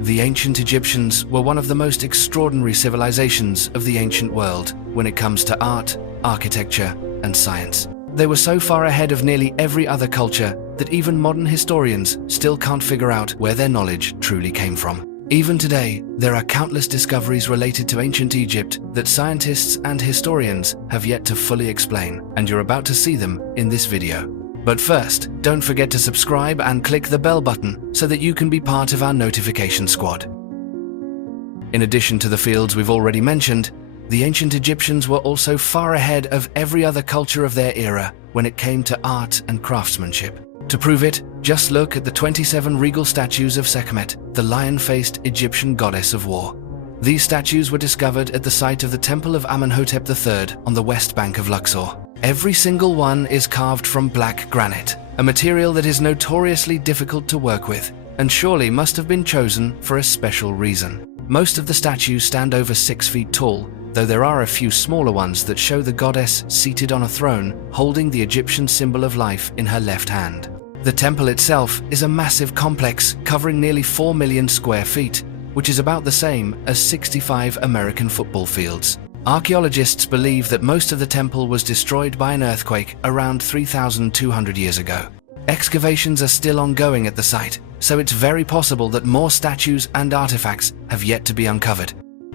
The ancient Egyptians were one of the most extraordinary civilizations of the ancient world when it comes to art, architecture, and science. They were so far ahead of nearly every other culture that even modern historians still can't figure out where their knowledge truly came from. Even today, there are countless discoveries related to ancient Egypt that scientists and historians have yet to fully explain, and you're about to see them in this video. But first, don't forget to subscribe and click the bell button so that you can be part of our notification squad. In addition to the fields we've already mentioned, the ancient Egyptians were also far ahead of every other culture of their era when it came to art and craftsmanship. To prove it, just look at the 27 regal statues of Sekhmet, the lion-faced Egyptian goddess of war. These statues were discovered at the site of the Temple of Amenhotep III on the west bank of Luxor. Every single one is carved from black granite, a material that is notoriously difficult to work with, and surely must have been chosen for a special reason. Most of the statues stand over 6 feet tall, though there are a few smaller ones that show the goddess seated on a throne, holding the Egyptian symbol of life in her left hand. The temple itself is a massive complex covering nearly 4 million square feet, which is about the same as 65 American football fields. Archaeologists believe that most of the temple was destroyed by an earthquake around 3,200 years ago. Excavations are still ongoing at the site, so it's very possible that more statues and artifacts have yet to be uncovered.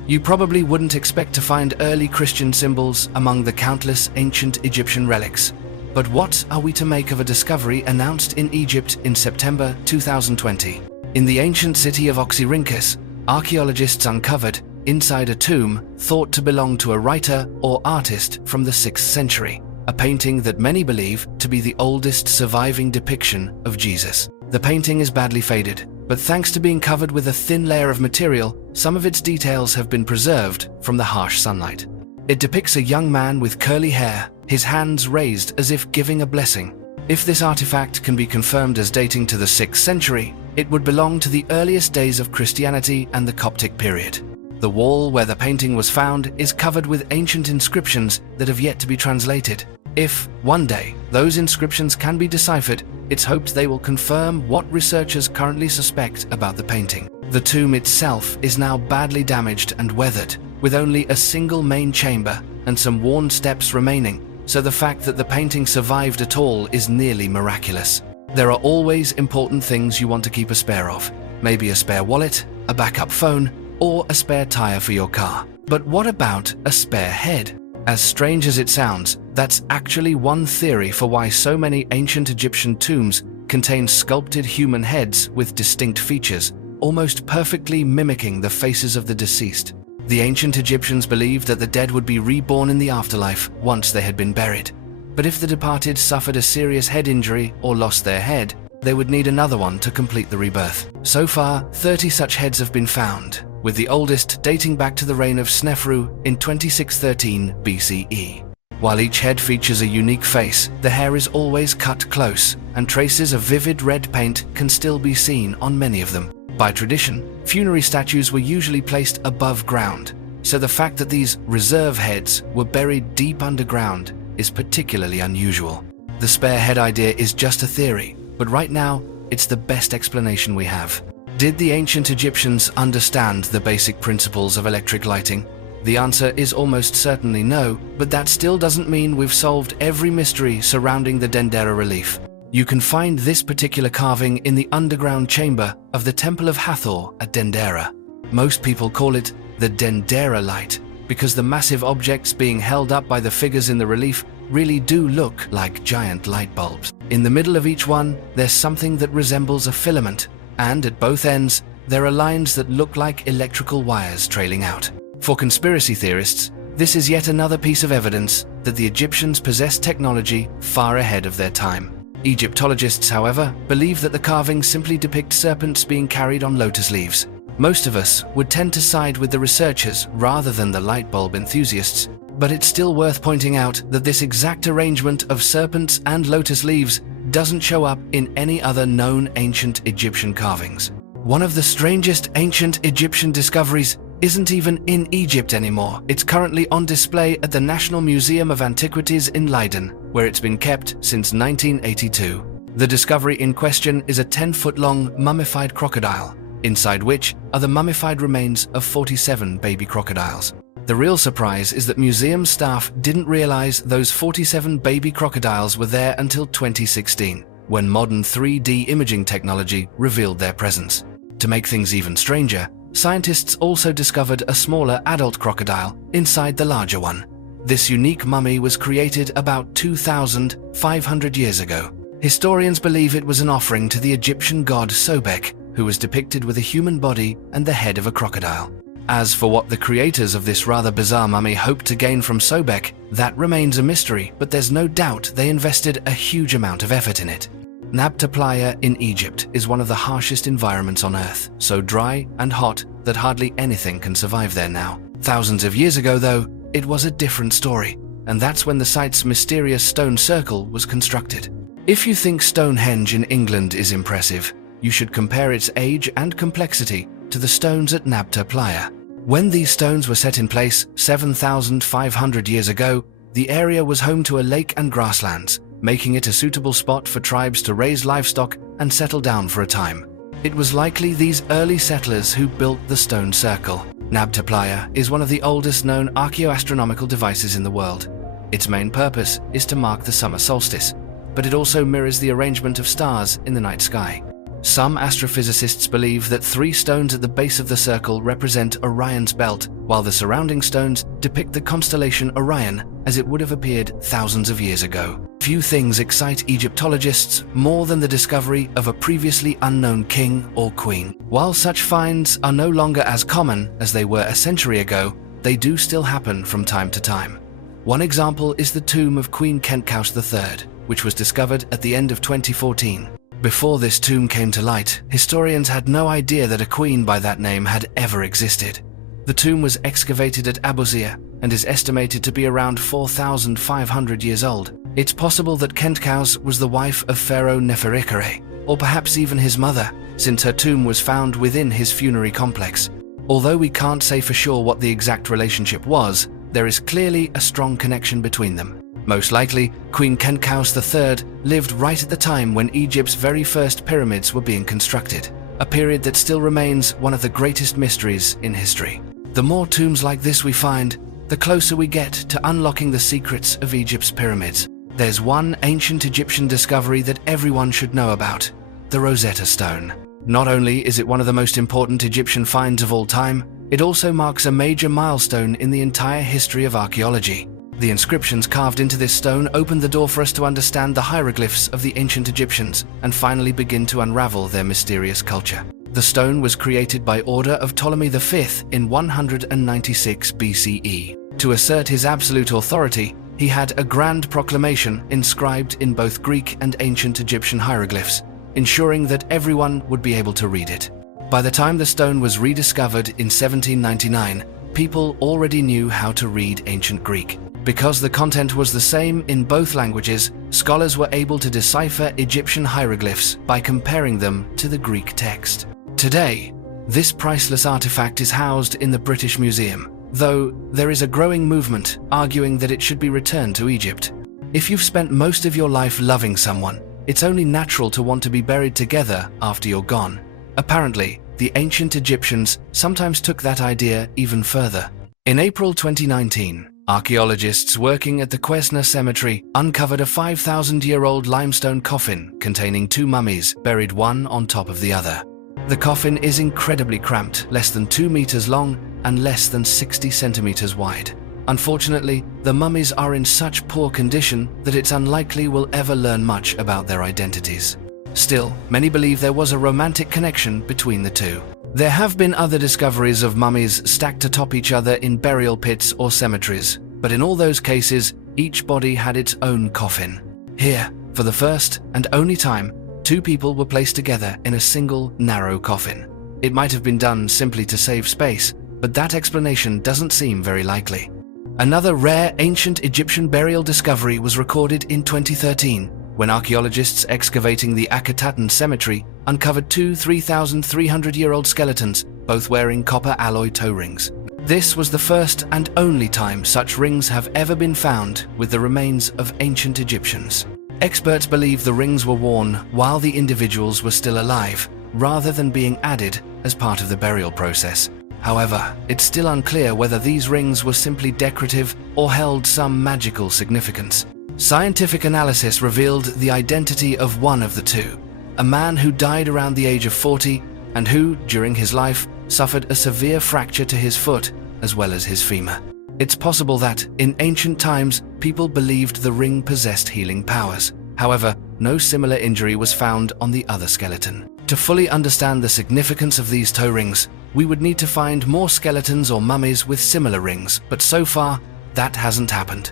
You probably wouldn't expect to find early Christian symbols among the countless ancient Egyptian relics. But what are we to make of a discovery announced in Egypt in September 2020? In the ancient city of Oxyrhynchus, archaeologists uncovered, inside a tomb thought to belong to a writer or artist from the 6th century, a painting that many believe to be the oldest surviving depiction of Jesus. The painting is badly faded, but thanks to being covered with a thin layer of material, some of its details have been preserved from the harsh sunlight. It depicts a young man with curly hair, his hands raised as if giving a blessing. If this artifact can be confirmed as dating to the 6th century, it would belong to the earliest days of Christianity and the Coptic period. The wall where the painting was found is covered with ancient inscriptions that have yet to be translated. If, one day, those inscriptions can be deciphered, it's hoped they will confirm what researchers currently suspect about the painting. The tomb itself is now badly damaged and weathered, with only a single main chamber and some worn steps remaining, so the fact that the painting survived at all is nearly miraculous. There are always important things you want to keep a spare of. Maybe a spare wallet, a backup phone, or a spare tire for your car. But what about a spare head? As strange as it sounds, that's actually one theory for why so many ancient Egyptian tombs contain sculpted human heads with distinct features, almost perfectly mimicking the faces of the deceased. The ancient Egyptians believed that the dead would be reborn in the afterlife once they had been buried. But if the departed suffered a serious head injury or lost their head, they would need another one to complete the rebirth. So far, 30 such heads have been found, with the oldest dating back to the reign of Snefru in 2613 BCE. While each head features a unique face, the hair is always cut close, and traces of vivid red paint can still be seen on many of them. By tradition, funerary statues were usually placed above ground, so the fact that these reserve heads were buried deep underground is particularly unusual. The spare head idea is just a theory, but right now, it's the best explanation we have. Did the ancient Egyptians understand the basic principles of electric lighting? The answer is almost certainly no, but that still doesn't mean we've solved every mystery surrounding the Dendera relief. You can find this particular carving in the underground chamber of the Temple of Hathor at Dendera. Most people call it the Dendera light because the massive objects being held up by the figures in the relief really do look like giant light bulbs. In the middle of each one, there's something that resembles a filament, and at both ends, there are lines that look like electrical wires trailing out. For conspiracy theorists, this is yet another piece of evidence that the Egyptians possessed technology far ahead of their time. Egyptologists, however, believe that the carvings simply depict serpents being carried on lotus leaves. Most of us would tend to side with the researchers rather than the light bulb enthusiasts, but it's still worth pointing out that this exact arrangement of serpents and lotus leaves doesn't show up in any other known ancient Egyptian carvings. One of the strangest ancient Egyptian discoveries isn't even in Egypt anymore. It's currently on display at the National Museum of Antiquities in Leiden, where it's been kept since 1982. The discovery in question is a 10-foot-long mummified crocodile, inside which are the mummified remains of 47 baby crocodiles. The real surprise is that museum staff didn't realize those 47 baby crocodiles were there until 2016, when modern 3D imaging technology revealed their presence. To make things even stranger, scientists also discovered a smaller adult crocodile inside the larger one. This unique mummy was created about 2,500 years ago. Historians believe it was an offering to the Egyptian god Sobek, who was depicted with a human body and the head of a crocodile. As for what the creators of this rather bizarre mummy hoped to gain from Sobek, that remains a mystery, but there's no doubt they invested a huge amount of effort in it. Nabta Playa in Egypt is one of the harshest environments on Earth, so dry and hot that hardly anything can survive there now. Thousands of years ago, though, it was a different story, and that's when the site's mysterious stone circle was constructed. If you think Stonehenge in England is impressive, you should compare its age and complexity to the stones at Nabta Playa. When these stones were set in place 7,500 years ago, the area was home to a lake and grasslands, making it a suitable spot for tribes to raise livestock and settle down for a time. It was likely these early settlers who built the stone circle. Nabta Playa is one of the oldest known archaeoastronomical devices in the world. Its main purpose is to mark the summer solstice, but it also mirrors the arrangement of stars in the night sky. Some astrophysicists believe that 3 stones at the base of the circle represent Orion's belt, while the surrounding stones depict the constellation Orion as it would have appeared thousands of years ago. Few things excite Egyptologists more than the discovery of a previously unknown king or queen. While such finds are no longer as common as they were a century ago, they do still happen from time to time. One example is the tomb of Queen Khentkaus III, which was discovered at the end of 2014. Before this tomb came to light, historians had no idea that a queen by that name had ever existed. The tomb was excavated at Abusir and is estimated to be around 4,500 years old. It's possible that Khentkaus was the wife of Pharaoh Neferikare, or perhaps even his mother, since her tomb was found within his funerary complex. Although we can't say for sure what the exact relationship was, there is clearly a strong connection between them. Most likely, Queen Khentkaus III lived right at the time when Egypt's very first pyramids were being constructed, a period that still remains one of the greatest mysteries in history. The more tombs like this we find, the closer we get to unlocking the secrets of Egypt's pyramids. There's one ancient Egyptian discovery that everyone should know about: the Rosetta Stone. Not only is it one of the most important Egyptian finds of all time, it also marks a major milestone in the entire history of archaeology. The inscriptions carved into this stone opened the door for us to understand the hieroglyphs of the ancient Egyptians and finally begin to unravel their mysterious culture. The stone was created by order of Ptolemy V in 196 BCE. To assert his absolute authority, he had a grand proclamation inscribed in both Greek and ancient Egyptian hieroglyphs, ensuring that everyone would be able to read it. By the time the stone was rediscovered in 1799, people already knew how to read ancient Greek. Because the content was the same in both languages, scholars were able to decipher Egyptian hieroglyphs by comparing them to the Greek text. Today, this priceless artifact is housed in the British Museum, though there is a growing movement arguing that it should be returned to Egypt. If you've spent most of your life loving someone, it's only natural to want to be buried together after you're gone. Apparently, the ancient Egyptians sometimes took that idea even further. In April 2019, archaeologists working at the Quesna Cemetery uncovered a 5,000-year-old limestone coffin containing 2 mummies buried one on top of the other. The coffin is incredibly cramped, less than 2 meters long and less than 60 centimeters wide. Unfortunately, the mummies are in such poor condition that it's unlikely we'll ever learn much about their identities. Still, many believe there was a romantic connection between the two. There have been other discoveries of mummies stacked atop each other in burial pits or cemeteries, but in all those cases, each body had its own coffin. Here, for the first and only time, 2 people were placed together in a single, narrow coffin. It might have been done simply to save space, but that explanation doesn't seem very likely. Another rare ancient Egyptian burial discovery was recorded in 2013, when archaeologists excavating the Akhetaten cemetery uncovered 2 3,300-year-old skeletons, both wearing copper alloy toe rings. This was the first and only time such rings have ever been found with the remains of ancient Egyptians. Experts believe the rings were worn while the individuals were still alive, rather than being added as part of the burial process. However, it's still unclear whether these rings were simply decorative or held some magical significance. Scientific analysis revealed the identity of one of the two, a man who died around the age of 40 and who, during his life, suffered a severe fracture to his foot as well as his femur. It's possible that, in ancient times, people believed the ring possessed healing powers. However, no similar injury was found on the other skeleton. To fully understand the significance of these toe rings, we would need to find more skeletons or mummies with similar rings, but so far, that hasn't happened.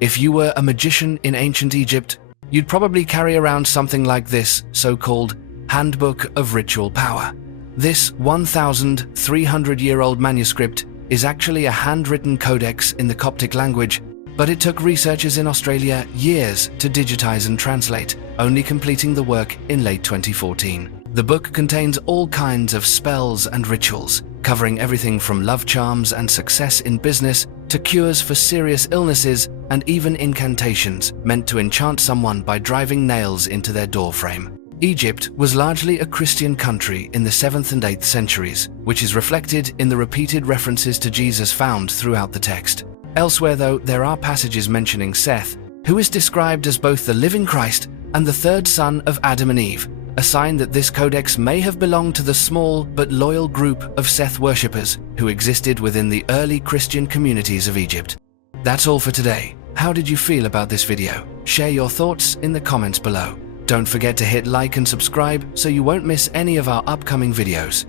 If you were a magician in ancient Egypt, you'd probably carry around something like this so-called Handbook of Ritual Power. This 1,300-year-old manuscript is actually a handwritten codex in the Coptic language, but it took researchers in Australia years to digitize and translate, only completing the work in late 2014. The book contains all kinds of spells and rituals, covering everything from love charms and success in business to cures for serious illnesses and even incantations meant to enchant someone by driving nails into their doorframe. Egypt was largely a Christian country in the 7th and 8th centuries, which is reflected in the repeated references to Jesus found throughout the text. Elsewhere, though, there are passages mentioning Seth, who is described as both the living Christ and the third son of Adam and Eve, a sign that this codex may have belonged to the small but loyal group of Seth worshippers who existed within the early Christian communities of Egypt. That's all for today. How did you feel about this video? Share your thoughts in the comments below. Don't forget to hit like and subscribe so you won't miss any of our upcoming videos.